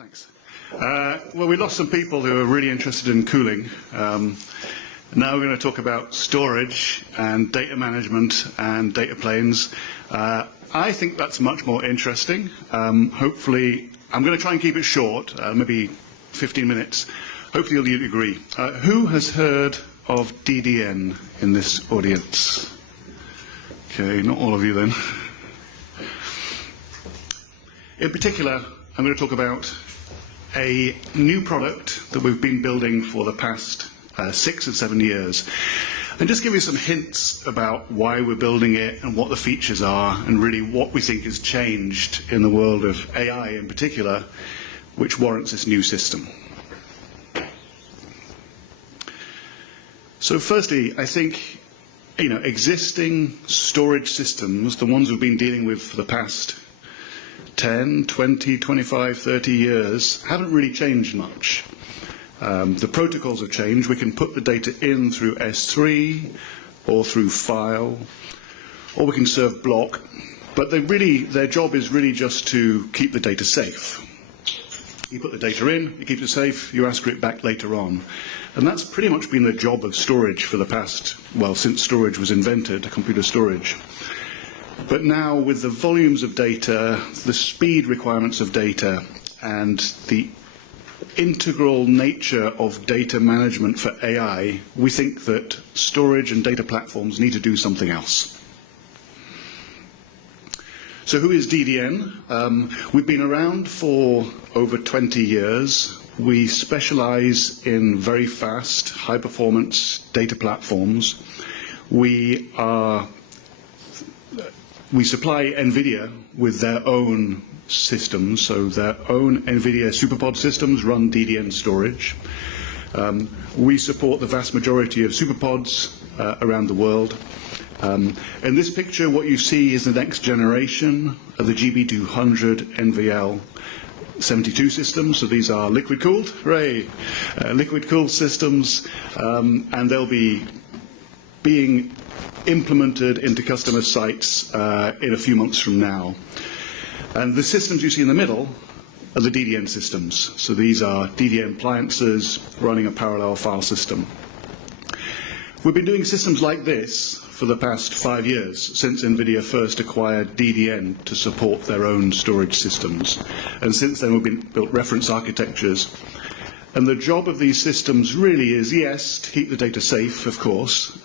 Thanks. Well, we lost some people who are really interested in cooling. Now we're going to talk about storage and data management and data planes. I think that's much more interesting. Hopefully, I'm going to try and keep it short, maybe 15 minutes. Hopefully you'll agree. Who has heard of DDN in this audience? Okay, not all of you then. In particular, I'm going to talk about a new product that we've been building for the past 6 or 7 years, and just give you some hints about why we're building it and what the features are and really what we think has changed in the world of AI in particular, which warrants this new system. So firstly, I think existing storage systems, the ones we've been dealing with for the past 10, 20, 25, 30 years, haven't really changed much. The protocols have changed. We can put the data in through S3 or through file, or we can serve block. But their job is really just to keep the data safe. You put the data in, you keep it safe, you ask for it back later on. And that's pretty much been the job of storage for the past, well, since storage was invented, computer storage. But now, with the volumes of data, the speed requirements of data, and the integral nature of data management for AI, we think that storage and data platforms need to do something else. So who is DDN? We've been around for over 20 years. We specialize in very fast, high-performance data platforms. We supply NVIDIA with their own systems, so their own NVIDIA SuperPod systems run DDN storage. We support the vast majority of SuperPods around the world. In this picture, what you see is the next generation of the GB200 NVL 72 systems. So these are liquid-cooled, hooray! Liquid-cooled systems, and they'll be being implemented into customer sites in a few months from now. And the systems you see in the middle are the DDN systems. So these are DDN appliances running a parallel file system. We've been doing systems like this for the past 5 years, since NVIDIA first acquired DDN to support their own storage systems. And since then we've built reference architectures. And the job of these systems really is, yes, to keep the data safe, of course,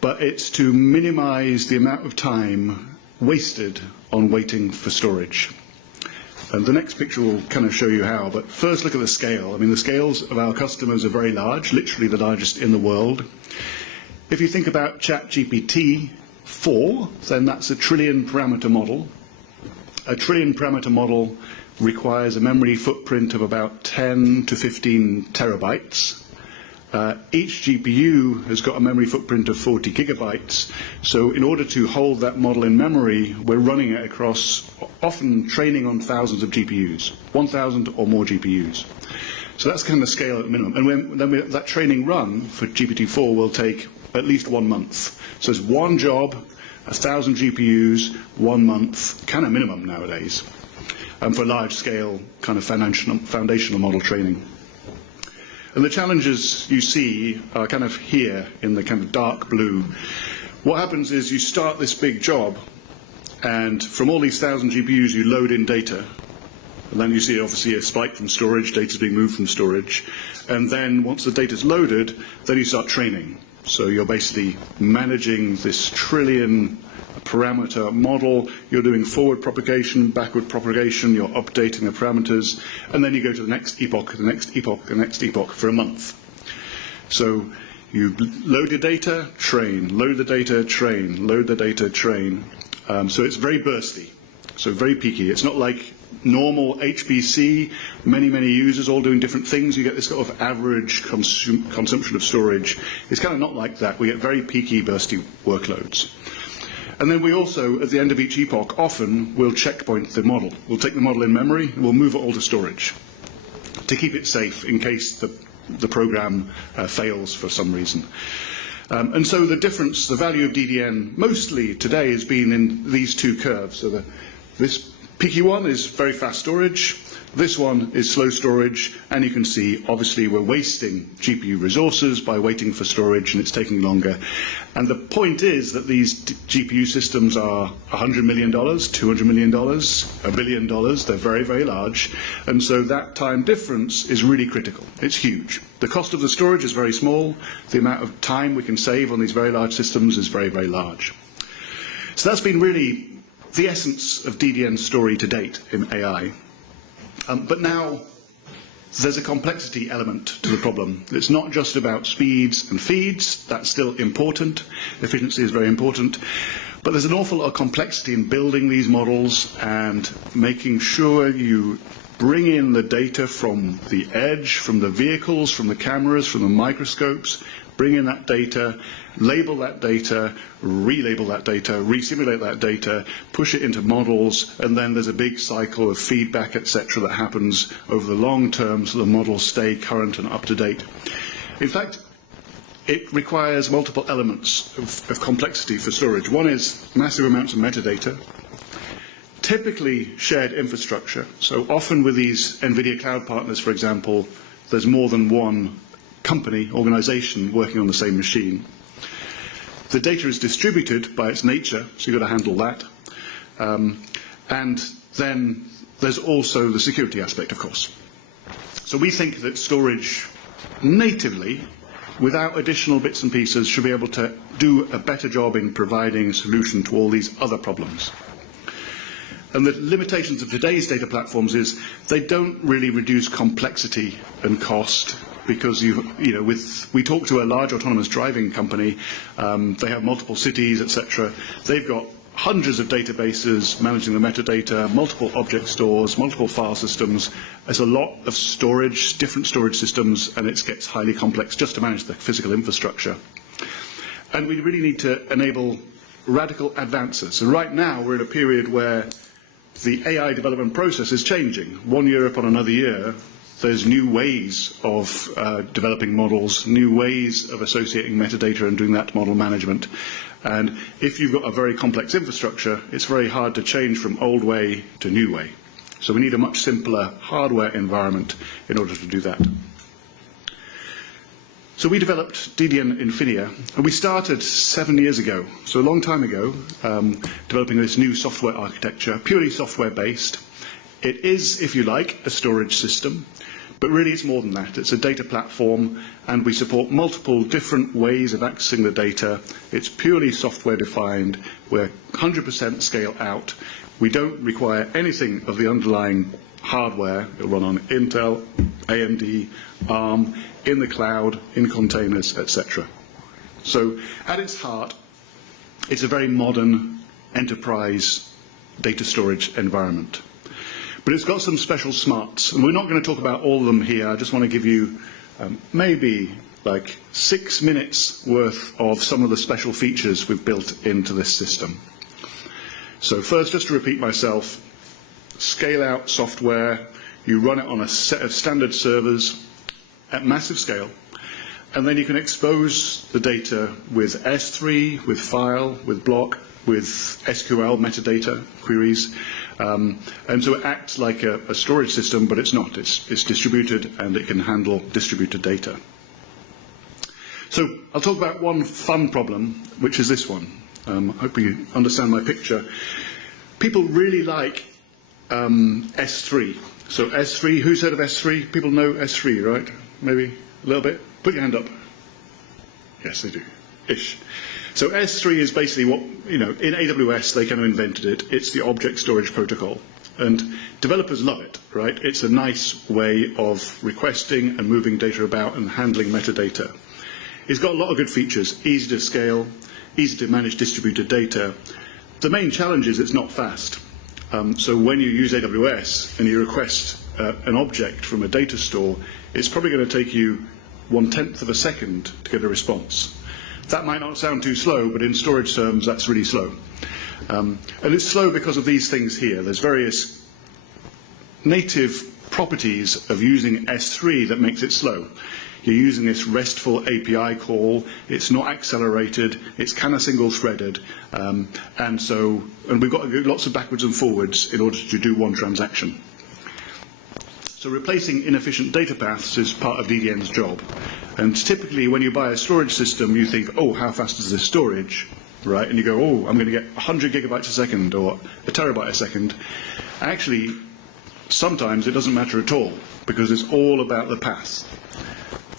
but it's to minimize the amount of time wasted on waiting for storage. And the next picture will kind of show you how, but first look at the scale. I mean, the scales of our customers are very large, literally the largest in the world. If you think about ChatGPT-4, then that's a trillion parameter model. A trillion parameter model requires a memory footprint of about 10 to 15 terabytes. Each GPU has got a memory footprint of 40 gigabytes. So in order to hold that model in memory, we're running it across, often training on thousands of GPUs, 1,000 or more GPUs. So that's kind of the scale at minimum. And that training run for GPT-4 will take at least 1 month. So it's one job, 1,000 GPUs, 1 month, kind of minimum nowadays. For large-scale kind of foundational model training. And the challenges you see are kind of here in the kind of dark blue. What happens is you start this big job, and from all these 1,000 GPUs you load in data, and then you see obviously a spike from storage, data's being moved from storage, and then once the data's loaded, then you start training. So you're basically managing this trillion parameter model, you're doing forward propagation, backward propagation, you're updating the parameters, and then you go to the next epoch, the next epoch, the next epoch for a month. So you load your data, train, load the data, train, load the data, train. So it's very bursty, so very peaky. It's not like normal HPC, many users all doing different things. You get this sort of average consumption of storage. It's kind of not like that. We get very peaky, bursty workloads. And then we also, at the end of each epoch, often will checkpoint the model. We'll take the model in memory, and we'll move it all to storage to keep it safe in case the program fails for some reason. And so the difference, the value of DDN, mostly today has been in these two curves. So this PQ1 is very fast storage. This one is slow storage, and you can see, obviously, we're wasting GPU resources by waiting for storage, and it's taking longer. And the point is that these GPU systems are $100 million, $200 million, $1 billion. They're very, very large. And so that time difference is really critical. It's huge. The cost of the storage is very small. The amount of time we can save on these very large systems is very, very large. So that's been really the essence of DDN's story to date in AI. But now there's a complexity element to the problem. It's not just about speeds and feeds. That's still important. Efficiency is very important. But there's an awful lot of complexity in building these models and making sure you bring in the data from the edge, from the vehicles, from the cameras, from the microscopes, bring in that data, label that data, relabel that data, resimulate that data, push it into models, and then there's a big cycle of feedback, etc., that happens over the long term so the models stay current and up to date. In fact, it requires multiple elements of complexity for storage. One is massive amounts of metadata, typically shared infrastructure. So often with these NVIDIA cloud partners, for example, there's more than one company, organization, working on the same machine. The data is distributed by its nature, so you've got to handle that. And then there's also the security aspect, of course. So we think that storage natively, without additional bits and pieces, should be able to do a better job in providing a solution to all these other problems. And the limitations of today's data platforms is they don't really reduce complexity and cost, because we talk to a large autonomous driving company, they have multiple cities, etc. They've got hundreds of databases managing the metadata, multiple object stores, multiple file systems. There's a lot of storage, different storage systems, and it gets highly complex just to manage the physical infrastructure. And we really need to enable radical advances. So right now we're in a period where the AI development process is changing. 1 year upon another year, there's new ways of developing models, new ways of associating metadata and doing that model management. And if you've got a very complex infrastructure, it's very hard to change from old way to new way. So we need a much simpler hardware environment in order to do that. So we developed DDN Infinia, and we started 7 years ago, so a long time ago, developing this new software architecture, purely software-based. It is, if you like, a storage system, but really it's more than that. It's a data platform, and we support multiple different ways of accessing the data. It's purely software-defined. We're 100% scale out. We don't require anything of the underlying hardware. It'll run on Intel, AMD, ARM, in the cloud, in containers, etc. So at its heart, it's a very modern enterprise data storage environment. But it's got some special smarts, and we're not going to talk about all of them here. I just want to give you maybe like 6 minutes worth of some of the special features we've built into this system. So first, just to repeat myself, scale-out software. You run it on a set of standard servers at massive scale, and then you can expose the data with S3, with file, with block, with SQL metadata queries. And so it acts like a storage system, but it's not. It's distributed, and it can handle distributed data. So I'll talk about one fun problem, which is this one. I hope you understand my picture. People really like S3. So S3, who's heard of S3? People know S3, right? Maybe a little bit? Put your hand up. Yes, they do. Ish. So S3 is basically what, in AWS, they kind of invented it. It's the object storage protocol. And developers love it, right? It's a nice way of requesting and moving data about and handling metadata. It's got a lot of good features. Easy to scale, easy to manage distributed data. The main challenge is it's not fast. So when you use AWS and you request an object from a data store, it's probably going to take you 1/10 of a second to get a response. That might not sound too slow, but in storage terms, that's really slow. And it's slow because of these things here. There's various native properties of using S3 that makes it slow. You're using this RESTful API call. It's not accelerated. It's kind of single-threaded. And we've got lots of backwards and forwards in order to do one transaction. So replacing inefficient data paths is part of DDN's job. And typically, when you buy a storage system, you think, oh, how fast is this storage? Right? And you go, oh, I'm going to get 100 gigabytes a second or a terabyte a second. Actually, sometimes it doesn't matter at all, because it's all about the path.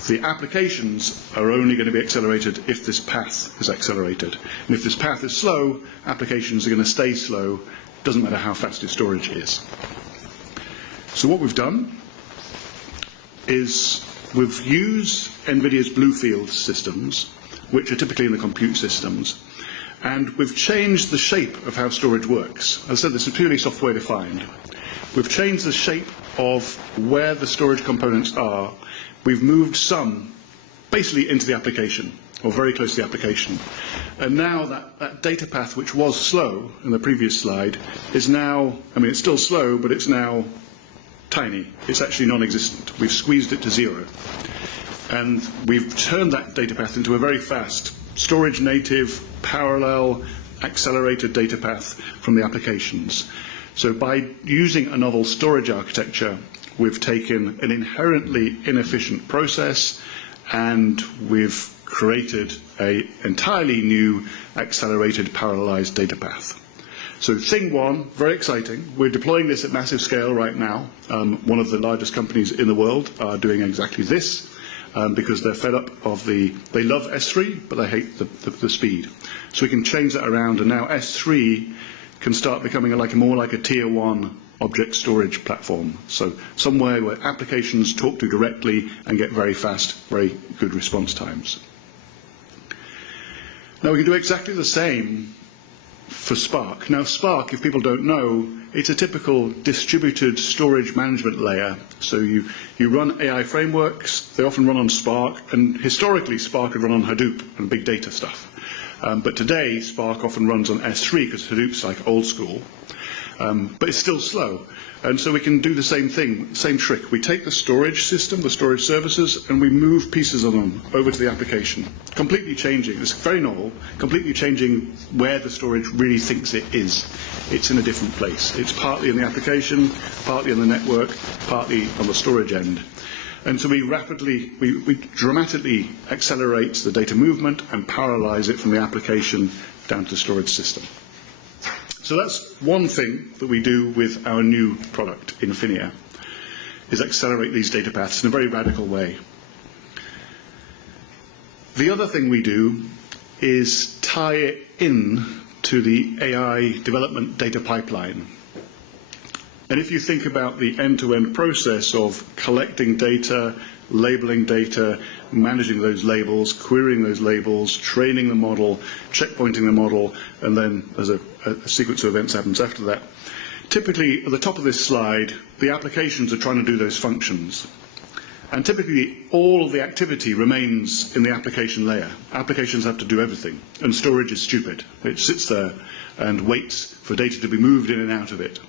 The applications are only going to be accelerated if this path is accelerated. And if this path is slow, applications are going to stay slow. Doesn't matter how fast your storage is. So what we've done is we've used NVIDIA's Bluefield systems, which are typically in the compute systems, and we've changed the shape of how storage works. As I said, this is purely software defined. We've changed the shape of where the storage components are. We've moved some basically into the application, or very close to the application. And now that data path, which was slow in the previous slide, is now, I mean, it's still slow, but it's now tiny. It's actually non-existent. We've squeezed it to 0. And we've turned that data path into a very fast, storage native, parallel, accelerated data path from the applications. So by using a novel storage architecture, we've taken an inherently inefficient process and we've created an entirely new accelerated parallelized data path. So thing one, very exciting. We're deploying this at massive scale right now. One of the largest companies in the world are doing exactly this because they're fed up of they love S3, but they hate the speed. So we can change that around, and now S3 can start becoming more like a tier 1 object storage platform. So somewhere where applications talk to directly and get very fast, very good response times. Now we can do exactly the same for Spark. Now Spark, if people don't know, it's a typical distributed storage management layer. So you run AI frameworks, they often run on Spark, and historically Spark had run on Hadoop and big data stuff. But today Spark often runs on S3 because Hadoop's like old school. But it's still slow. And so we can do the same thing, same trick. We take the storage system, the storage services, and we move pieces of them over to the application. Completely changing, it's very novel, completely changing where the storage really thinks it is. It's in a different place. It's partly in the application, partly on the network, partly on the storage end. And so we dramatically accelerate the data movement and parallelize it from the application down to the storage system. So that's one thing that we do with our new product, Infinia, is accelerate these data paths in a very radical way. The other thing we do is tie it in to the AI development data pipeline. And if you think about the end-to-end process of collecting data, labeling data, managing those labels, querying those labels, training the model, checkpointing the model, and then as a sequence of events happens after that. Typically, at the top of this slide, the applications are trying to do those functions. And typically, all of the activity remains in the application layer. Applications have to do everything, and storage is stupid. It sits there and waits for data to be moved in and out of it.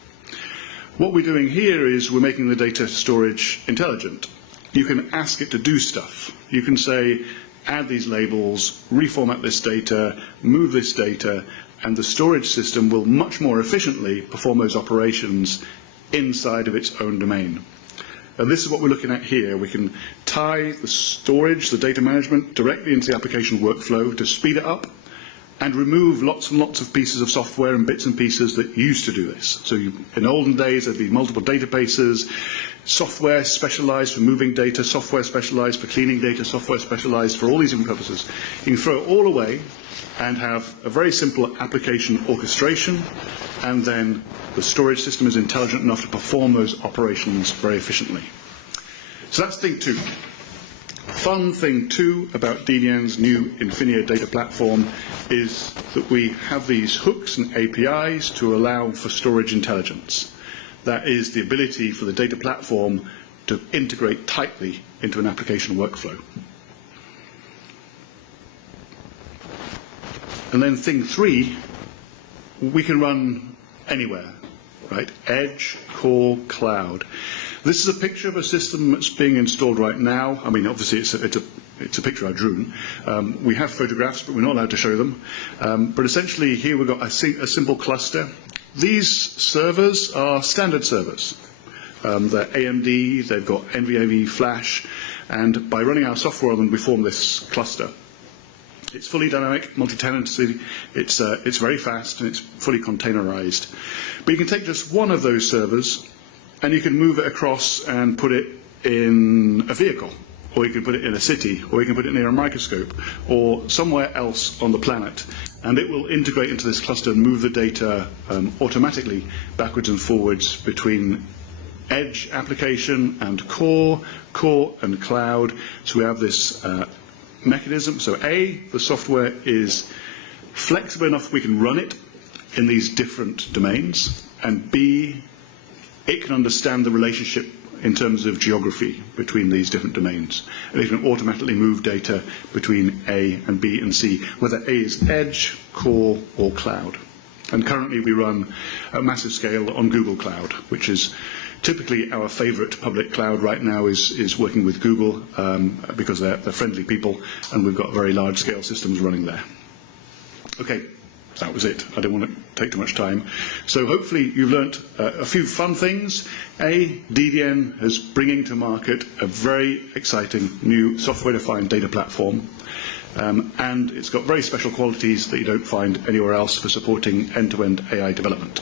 What we're doing here is we're making the data storage intelligent. You can ask it to do stuff. You can say, add these labels, reformat this data, move this data, and the storage system will much more efficiently perform those operations inside of its own domain. And this is what we're looking at here. We can tie the storage, the data management, directly into the application workflow to speed it up and remove lots and lots of pieces of software and bits and pieces that used to do this. So in olden days, there'd be multiple databases, software specialized for moving data, software specialized for cleaning data, software specialized for all these different purposes. You can throw it all away and have a very simple application orchestration, and then the storage system is intelligent enough to perform those operations very efficiently. So that's thing two. Fun thing two about DDN's new Infinia data platform is that we have these hooks and APIs to allow for storage intelligence. That is the ability for the data platform to integrate tightly into an application workflow. And then thing three, we can run anywhere, right? Edge, core, cloud. This is a picture of a system that's being installed right now. I mean, obviously it's a picture I drew. We have photographs, but we're not allowed to show them. But essentially here we've got a simple cluster. These servers are standard servers. They're AMD, they've got NVMe flash, and by running our software on them, we form this cluster. It's fully dynamic, multi-tenancy, it's very fast, and it's fully containerized. But you can take just one of those servers, and you can move it across and put it in a vehicle, or you can put it in a city, or you can put it near a microscope, or somewhere else on the planet. And it will integrate into this cluster and move the data automatically backwards and forwards between edge application and core and cloud. So we have this mechanism. So A, the software is flexible enough we can run it in these different domains, and B, it can understand the relationship in terms of geography between these different domains. And it can automatically move data between A and B and C, whether A is edge, core, or cloud. And currently we run at massive scale on Google Cloud, which is typically our favorite public cloud right now is working with Google because they're friendly people, and we've got very large scale systems running there. Okay, that was it. I didn't want to take too much time. So hopefully you've learnt a few fun things. A, DDN is bringing to market a very exciting new software-defined data platform. And it's got very special qualities that you don't find anywhere else for supporting end-to-end AI development.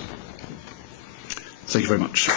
Thank you very much.